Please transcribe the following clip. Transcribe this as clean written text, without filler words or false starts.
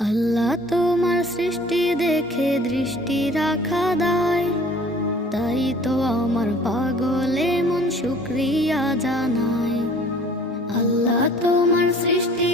আল্লাহ তোমার সৃষ্টি দেখে দৃষ্টি রাখা দায়, তাই তো আমার পাগলে মন শুকরিয়া জানায়। আল্লাহ তোমার সৃষ্টি